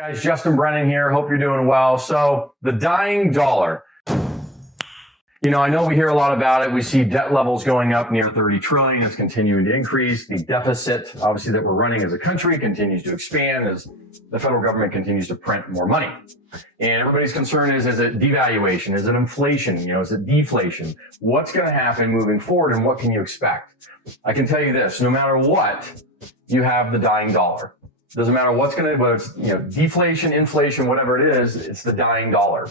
Guys, Justin Brennan here. Hope you're doing well. So the dying dollar. You know, I know we hear a lot about it. We see debt levels going up near 30 trillion. It's continuing to increase. The deficit, obviously, that we're running as a country continues to expand as the federal government continues to print more money. And everybody's concern is it devaluation? Is it inflation? You know, is it deflation? What's going to happen moving forward and what can you expect? I can tell you this, no matter what, you have the dying dollar. Doesn't matter what's going to, whether it's, you know, deflation, inflation, whatever it is, it's the dying dollar.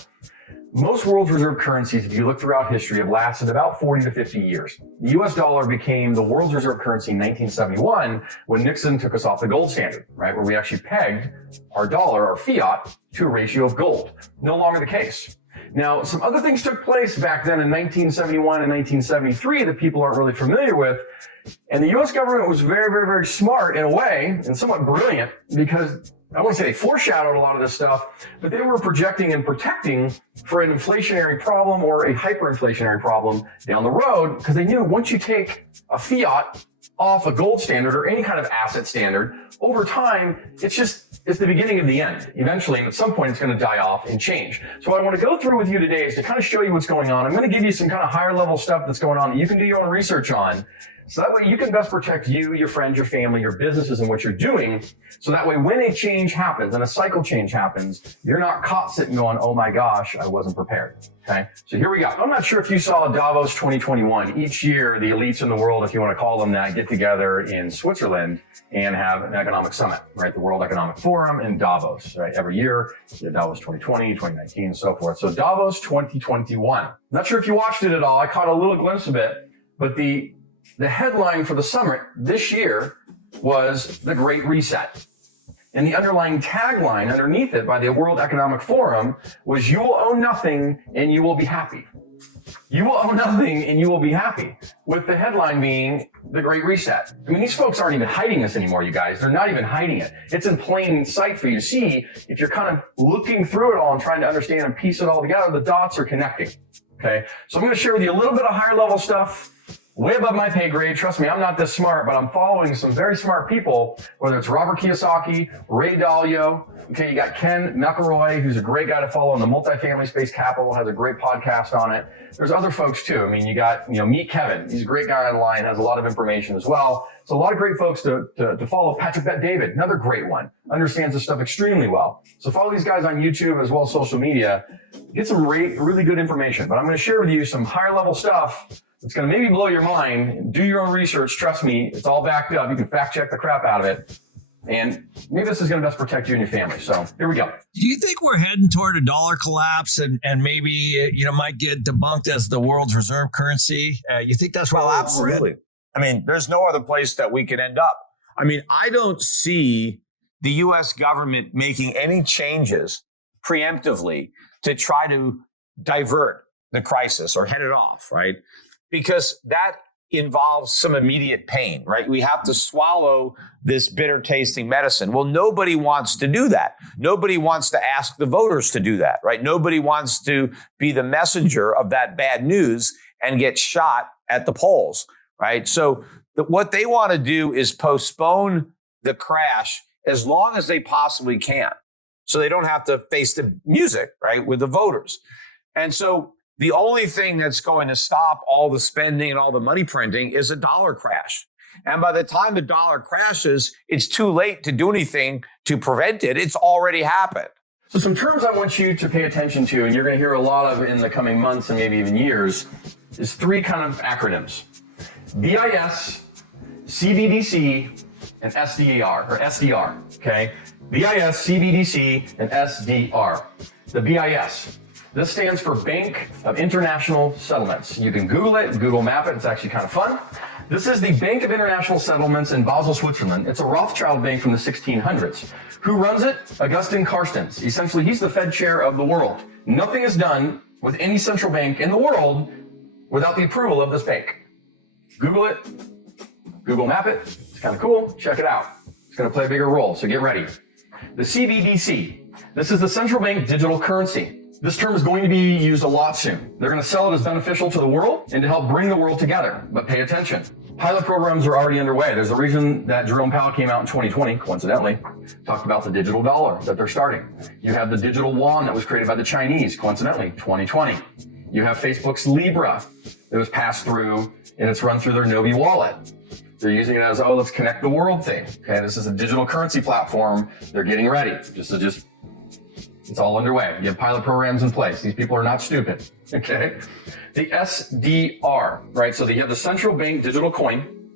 Most world's reserve currencies, if you look throughout history, have lasted about 40 to 50 years. The US dollar became the world's reserve currency in 1971 when Nixon took us off the gold standard, right? Where we actually pegged our dollar, our fiat, to a ratio of gold. No longer the case. Now, some other things took place back then in 1971 and 1973 that people aren't really familiar with. And the US government was very, very, very smart in a way and somewhat brilliant because I wouldn't say they foreshadowed a lot of this stuff, but they were projecting and protecting for an inflationary problem or a hyperinflationary problem down the road because they knew once you take a fiat off a gold standard or any kind of asset standard, over time, it's the beginning of the end. Eventually, at some point, it's going to die off and change. So what I want to go through with you today is to kind of show you what's going on. I'm going to give you some kind of higher level stuff that's going on that you can do your own research on. So that way you can best protect you, your friends, your family, your businesses, and what you're doing. So that way when a change happens and a cycle change happens, you're not caught sitting going, oh my gosh, I wasn't prepared. Okay, so here we go. I'm not sure if you saw Davos 2021. Each year, the elites in the world, if you want to call them that, get together in Switzerland and have an economic summit, right? The World Economic Forum in Davos, right? Every year, Davos 2020, 2019, and so forth. So Davos 2021. Not sure if you watched it at all. I caught a little glimpse of it, but the headline for the summit this year was the Great Reset. And the underlying tagline underneath it by the World Economic Forum was, you will own nothing and you will be happy. You will own nothing and you will be happy. With the headline being the Great Reset. I mean, these folks aren't even hiding this anymore, you guys. They're not even hiding it. It's in plain sight for you to see. If you're kind of looking through it all and trying to understand and piece it all together, the dots are connecting. Okay. So I'm going to share with you a little bit of higher level stuff. Way above my pay grade. Trust me, I'm not this smart, but I'm following some very smart people, whether it's Robert Kiyosaki, Ray Dalio. Okay, you got Ken McElroy, who's a great guy to follow in the multifamily space capital, has a great podcast on it. There's other folks too. I mean, you got, Meet Kevin. He's a great guy online, has a lot of information as well. So a lot of great folks to follow. Patrick Bet-David, another great one, understands this stuff extremely well. So follow these guys on YouTube as well as social media. Get some really good information. But I'm going to share with you some higher level stuff. It's going to maybe blow your mind. Do your own research. Trust me, it's all backed up. You can fact check the crap out of it. And maybe this is going to best protect you and your family. So here we go. Do you think we're heading toward a dollar collapse and maybe, might get debunked as the world's reserve currency? You think that's well, absolutely. I mean, there's no other place that we could end up. I mean, I don't see the U.S. government making any changes preemptively to try to divert the crisis or head it off, right? Because that involves some immediate pain, right? We have to swallow this bitter tasting medicine. Well, nobody wants to do that. Nobody wants to ask the voters to do that, right? Nobody wants to be the messenger of that bad news and get shot at the polls, right? So what they want to do is postpone the crash as long as they possibly can. So they don't have to face the music, right, with the voters. And so the only thing that's going to stop all the spending and all the money printing is a dollar crash. And by the time the dollar crashes, it's too late to do anything to prevent it. It's already happened. So some terms I want you to pay attention to, and you're going to hear a lot of in the coming months and maybe even years, is three kind of acronyms. BIS, CBDC, and SDAR, okay? BIS, CBDC, and SDR. The BIS. This stands for Bank of International Settlements. You can Google it, Google map it. It's actually kind of fun. This is the Bank of International Settlements in Basel, Switzerland. It's a Rothschild bank from the 1600s. Who runs it? Augustin Carstens. Essentially, he's the Fed chair of the world. Nothing is done with any central bank in the world without the approval of this bank. Google it, Google map it. It's kind of cool. Check it out. It's going to play a bigger role, so get ready. The CBDC. This is the central bank digital currency. This term is going to be used a lot soon. They're going to sell it as beneficial to the world and to help bring the world together. But pay attention. Pilot programs are already underway. There's a reason that Jerome Powell came out in 2020, coincidentally, talked about the digital dollar that they're starting. You have the digital yuan that was created by the Chinese, coincidentally, 2020. You have Facebook's Libra that was passed through, and it's run through their Novi wallet. They're using it as, let's connect the world thing. Okay, this is a digital currency platform. They're getting ready. It's all underway. You have pilot programs in place. These people are not stupid. Okay. The SDR, right? So you have the central bank digital coin.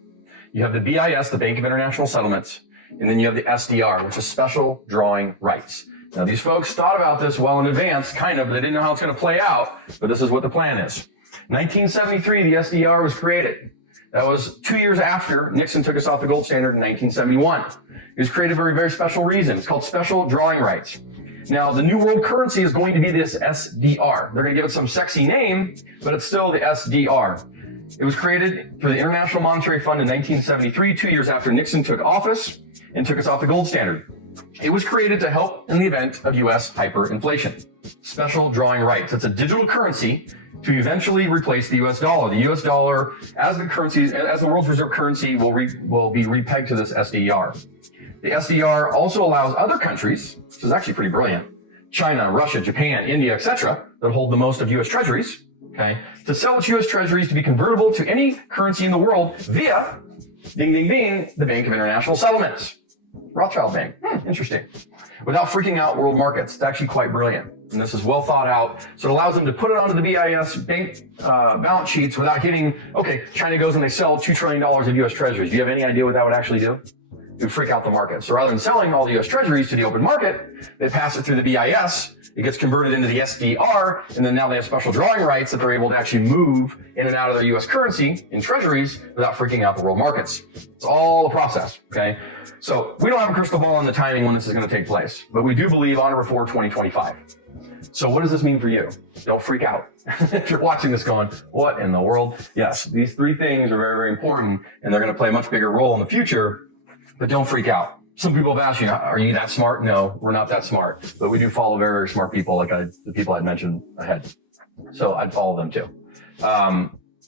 You have the BIS, the Bank of International Settlements. And then you have the SDR, which is special drawing rights. Now, these folks thought about this well in advance, kind of, but they didn't know how it's going to play out. But this is what the plan is. 1973, the SDR was created. That was 2 years after Nixon took us off the gold standard in 1971. It was created for a very special reason. It's called special drawing rights. Now, the new world currency is going to be this SDR. They're going to give it some sexy name, but it's still the SDR. It was created for the International Monetary Fund in 1973, 2 years after Nixon took office and took us off the gold standard. It was created to help in the event of U.S. hyperinflation. Special drawing rights. It's a digital currency to eventually replace the U.S. dollar. The U.S. dollar, as the world's reserve currency, will be repegged to this SDR. The SDR also allows other countries, which is actually pretty brilliant, China, Russia, Japan, India, etc., that hold the most of U.S. treasuries, okay, to sell its U.S. treasuries to be convertible to any currency in the world via, ding, ding, ding, the Bank of International Settlements. Rothschild Bank. Interesting. Without freaking out world markets. It's actually quite brilliant. And this is well thought out. So it allows them to put it onto the BIS bank balance sheets without hitting, China goes and they sell $2 trillion of U.S. treasuries. Do you have any idea what that would actually do? It would freak out the market. So rather than selling all the U.S. treasuries to the open market, they pass it through the BIS. It gets converted into the SDR, and then now they have special drawing rights that they're able to actually move in and out of their U.S. currency in treasuries without freaking out the world markets. It's all a process, okay? So we don't have a crystal ball on the timing when this is going to take place, but we do believe on or before 2025. So what does this mean for you? Don't freak out. If you're watching this going, what in the world? Yes, these three things are very, very important, and they're going to play a much bigger role in the future, but don't freak out. Some people have asked you, are you that smart? No, we're not that smart, but we do follow very, very smart people, like the people I'd mentioned ahead. So I'd follow them too.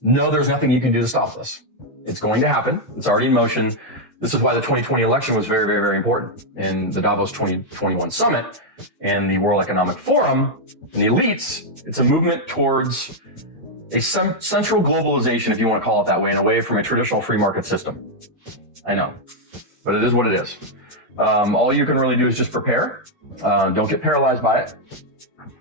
No, there's nothing you can do to stop this. It's going to happen. It's already in motion. This is why the 2020 election was very, very, very important. In the Davos 2021 summit and the World Economic Forum and the elites, it's a movement towards a central globalization, if you want to call it that way, and away from a traditional free market system. I know, but it is what it is. All you can really do is just prepare. Don't get paralyzed by it.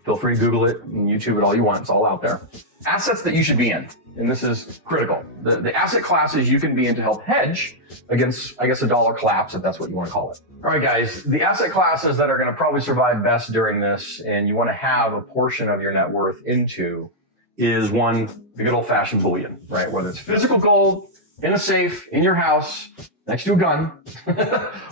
Feel free to Google it and YouTube it all you want. It's all out there. Assets that you should be in, and this is critical. The asset classes you can be in to help hedge against, I guess, a dollar collapse, if that's what you want to call it. All right, guys, the asset classes that are going to probably survive best during this, and you want to have a portion of your net worth into, is one, the good old-fashioned bullion, right? Whether it's physical gold, in a safe, in your house, next to a gun,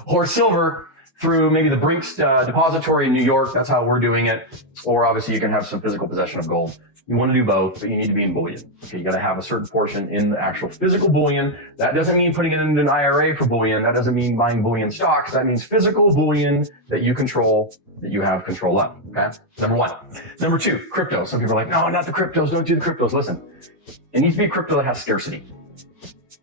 or silver through maybe the Brinks depository in New York. That's how we're doing it. Or obviously you can have some physical possession of gold. You want to do both, but you need to be in bullion. Okay, you got to have a certain portion in the actual physical bullion. That doesn't mean putting it into an IRA for bullion. That doesn't mean buying bullion stocks. That means physical bullion that you control, that you have control of. Okay, number one. Number two, crypto. Some people are like, no, not the cryptos. Don't do the cryptos. Listen, it needs to be crypto that has scarcity.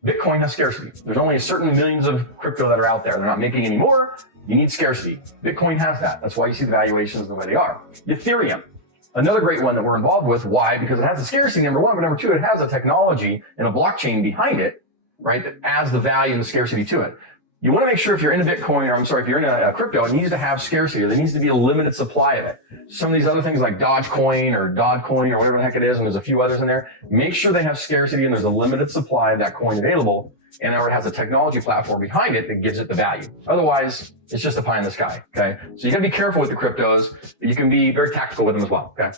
Bitcoin has scarcity. There's only a certain millions of crypto that are out there. They're not making any more. You need scarcity. Bitcoin has that. That's why you see the valuations the way they are. Ethereum, another great one that we're involved with. Why? Because it has the scarcity, number one, but number two, it has a technology and a blockchain behind it, right, that adds the value and the scarcity to it. You want to make sure if you're in a Bitcoin, or I'm sorry, if you're in a crypto, it needs to have scarcity, or there needs to be a limited supply of it. Some of these other things like Dogecoin or Dogecoin or whatever the heck it is, and there's a few others in there, make sure they have scarcity and there's a limited supply of that coin available, and or it has a technology platform behind it that gives it the value. Otherwise, it's just a pie in the sky, okay? So you gotta be careful with the cryptos, but you can be very tactical with them as well, okay?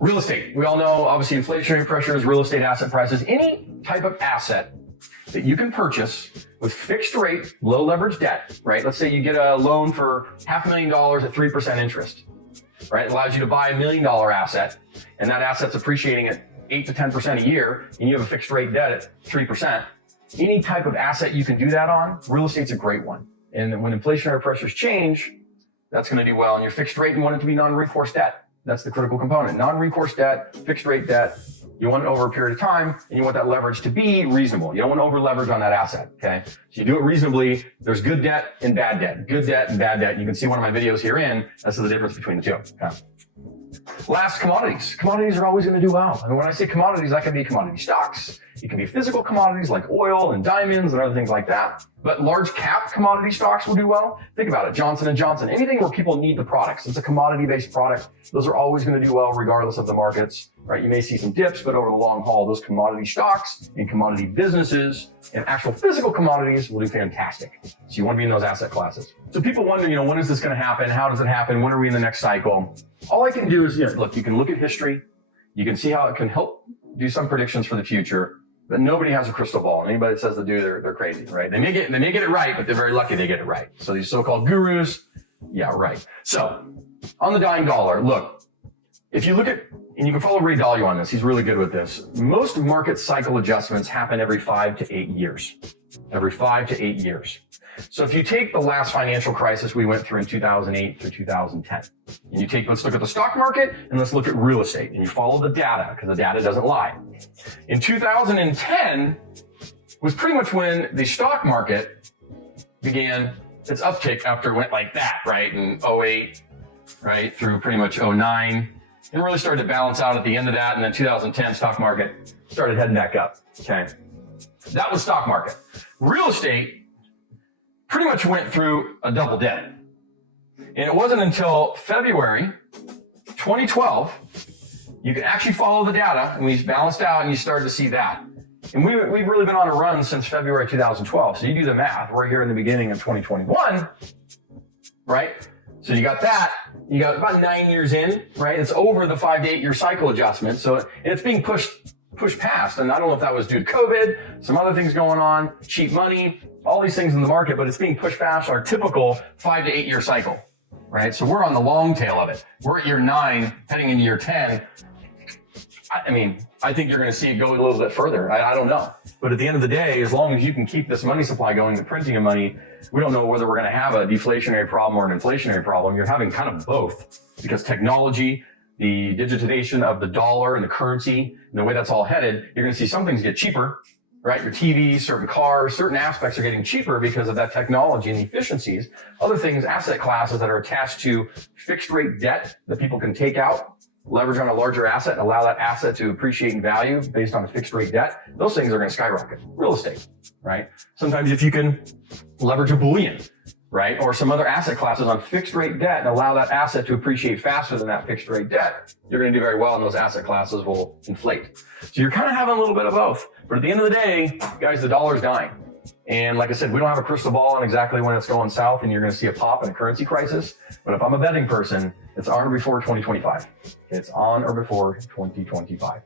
Real estate. We all know, obviously, inflationary pressures, real estate asset prices, any type of asset that you can purchase with fixed rate, low leverage debt, right? Let's say you get a loan for $500,000 at 3% interest, right? It allows you to buy $1 million asset, and that asset's appreciating at 8 to 10% a year, and you have a fixed rate debt at 3%. Any type of asset you can do that on, real estate's a great one. And when inflationary pressures change, that's going to do well. And your fixed rate, you want it to be non-recourse debt. That's the critical component. Non-recourse debt, fixed rate debt, You want it over a period of time, and you want that leverage to be reasonable. You don't want to over leverage on that asset, okay? So you do it reasonably. There's good debt and bad debt. Good debt and bad debt. You can see one of my videos herein as to the difference between the two. Okay. Last, commodities. Commodities are always going to do well. And when I say commodities, that can be commodity stocks. It can be physical commodities like oil and diamonds and other things like that. But large cap commodity stocks will do well. Think about it. Johnson & Johnson. Anything where people need the products. It's a commodity-based product. Those are always going to do well regardless of the markets, right? You may see some dips, but over the long haul, those commodity stocks and commodity businesses and actual physical commodities will do fantastic. So you want to be in those asset classes. So people wonder, when is this going to happen? How does it happen? When are we in the next cycle? All I can do is, look, you can look at history. You can see how it can help do some predictions for the future. But nobody has a crystal ball. Anybody that says they do, they're crazy, right? They may get it right, but they're very lucky they get it right. So these so-called gurus, yeah, right. So on the dying dollar, look, if you look at, and you can follow Ray Dalio on this, he's really good with this. Most market cycle adjustments happen every 5 to 8 years. Every 5 to 8 years. So if you take the last financial crisis we went through in 2008 through 2010, and let's look at the stock market and let's look at real estate, and you follow the data because the data doesn't lie. In 2010 was pretty much when the stock market began its uptick after it went like that, right? In 08, right? Through pretty much 09, and really started to balance out at the end of that. And then 2010 stock market started heading back up. Okay. That was stock market. Real estate pretty much went through a double dip. And it wasn't until February 2012, you could actually follow the data, and we balanced out, and you started to see that. And we've really been on a run since February 2012. So you do the math. We're here in the beginning of 2021, right? So you got that. You got about 9 years in, right? It's over the 5 to 8 year cycle adjustment. So and it's being pushed past. And I don't know if that was due to COVID, some other things going on, cheap money, all these things in the market, but it's being pushed past our typical 5 to 8 year cycle, right? So we're on the long tail of it. We're at year 9, heading into year 10. I think you're going to see it go a little bit further. I don't know. But at the end of the day, as long as you can keep this money supply going, the printing of money, we don't know whether we're going to have a deflationary problem or an inflationary problem. You're having kind of both, because technology, the digitization of the dollar and the currency, and the way that's all headed, you're going to see some things get cheaper, right? Your TV, certain cars, certain aspects are getting cheaper because of that technology and the efficiencies. Other things, asset classes that are attached to fixed rate debt that people can take out, leverage on a larger asset, and allow that asset to appreciate in value based on a fixed rate debt, those things are going to skyrocket. Real estate, right? Sometimes if you can leverage a Bullion, right, or some other asset classes on fixed rate debt and allow that asset to appreciate faster than that fixed rate debt, you're going to do very well, and those asset classes will inflate. So you're kind of having a little bit of both. But at the end of the day, guys, the dollar's dying. And like I said, we don't have a crystal ball on exactly when it's going south and you're going to see a pop in a currency crisis. But if I'm a betting person, it's on or before 2025. It's on or before 2025.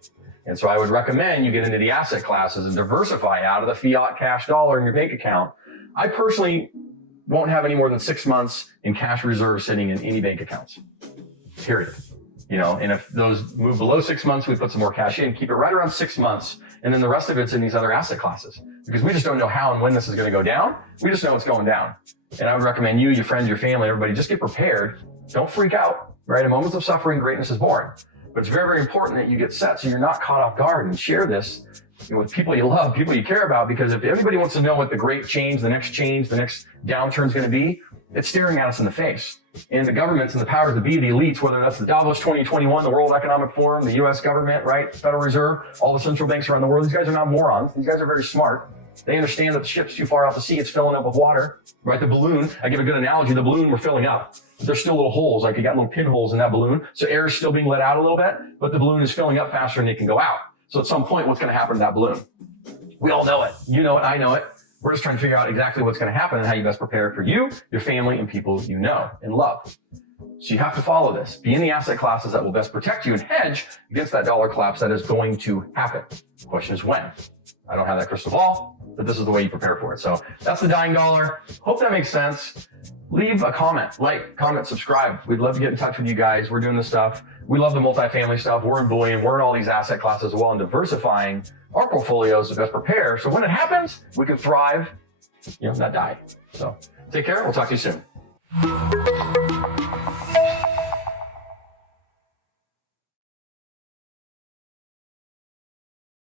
And so I would recommend you get into the asset classes and diversify out of the fiat cash dollar in your bank account. I personally won't have any more than 6 months in cash reserves sitting in any bank accounts, period. And if those move below 6 months, we put some more cash in, keep it right around 6 months. And then the rest of it's in these other asset classes, because we just don't know how and when this is going to go down. We just know it's going down. And I would recommend you, your friends, your family, everybody, just get prepared. Don't freak out, right? In moments of suffering, greatness is born. But it's very, very important that you get set so you're not caught off guard, and share this with people you love, people you care about, because if everybody wants to know what the great change, the next downturn is going to be, it's staring at us in the face. And the governments and the powers that be, the elites, whether that's the Davos 2021, the World Economic Forum, the U.S. government, right, Federal Reserve, all the central banks around the world, these guys are not morons. These guys are very smart. They understand that the ship's too far out to sea. It's filling up with water, right? The balloon, I give a good analogy. The balloon we're filling up. There's still little holes, like you got little pinholes in that balloon. So air is still being let out a little bit, but the balloon is filling up faster than it can go out. So at some point, what's going to happen to that balloon? We all know it. You know it. I know it. We're just trying to figure out exactly what's going to happen and how you best prepare for you, your family, and people you know and love. So you have to follow this. Be in the asset classes that will best protect you and hedge against that dollar collapse that is going to happen. The question is when. I don't have that crystal ball, but this is the way you prepare for it. So that's the dying dollar. Hope that makes sense. Leave a comment, comment, subscribe. We'd love to get in touch with you guys. We're doing this stuff. We love the multifamily stuff. We're in Bullion. We're in all these asset classes as well, and diversifying our portfolios to best prepare. So when it happens, we can thrive, not die. So take care. We'll talk to you soon.